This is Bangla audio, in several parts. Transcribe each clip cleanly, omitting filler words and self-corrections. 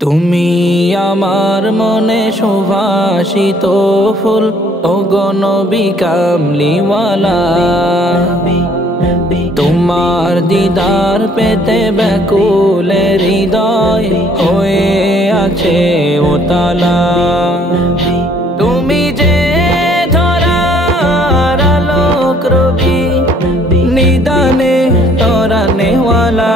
তুমি আমার মনে সুভাষিত ফুল, ওগো নবী কামলিওয়ালা। তোমার দিদার পেতে ব্যাকুলে হৃদয় হয়ে আছে উতালা। তুমি যে ধরার আলোক রবি, নিদানে তরানেওয়ালা।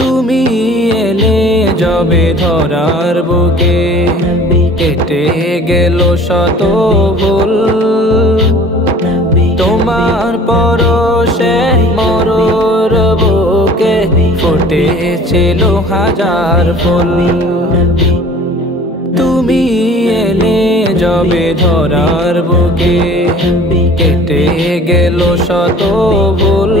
তুমি এলে যবে ধরার বুকে, কেটে গেল শত ভুল। তোমার পরশে মরুর বুকে ফুটেছিল হাজার ফুল। তুমি এলে যবে ধরার বুকে, কেটে গেল শত ভুল।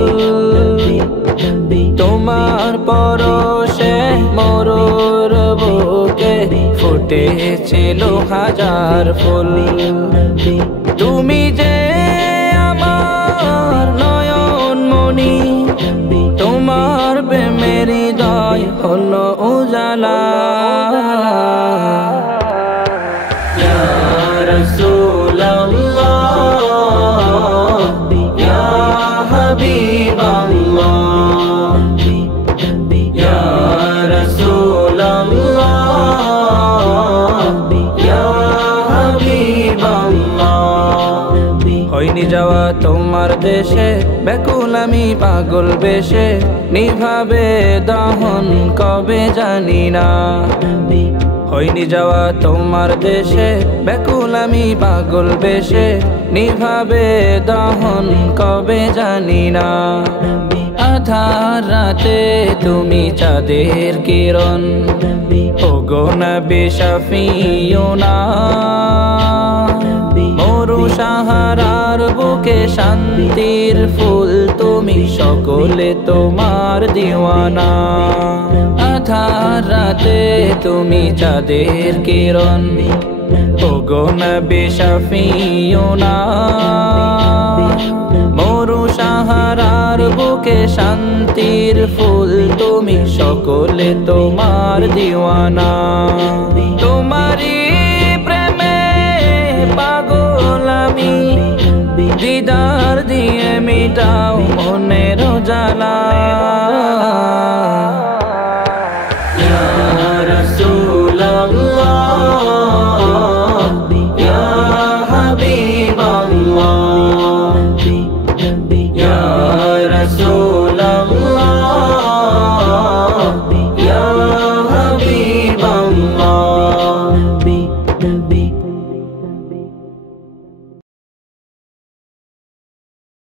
তোমার পরশে মরুর বুকে ফুটেছিল হাজার ফুল। তুমি যে আমার নয়ন মণি, তোমার প্রেমের হৃদয় হলো উজালা। হয়নি যাওয়া তোমার দেশে, ব্যাকুল আমি পাগল বেশে, নিভাবে দহন কবে জানি না। হয়নি যাওয়া তোমার দেশে, ব্যাকুল আমি পাগল বেশে, নিভাবে দহন কবে জানি না। আধার রাতে তুমি চাঁদের কিরণ, ওগো নবী শাফিউনা। মরু সাহারার বুকে শান্তির ফুল, তুমি সকলে তোমার দিওয়ানা। আধার রাতে তুমি চাঁদের কিরণ, ওগো নবী শাফিউনা। মরু সাহারার বুকে শান্তির ফুল, তুমি সকলে তোমার দিওয়ানা। তোমারি প্রেমে পাগল আমি, দিদার দিয়ে মিটাও মনের জ্বালা। Ya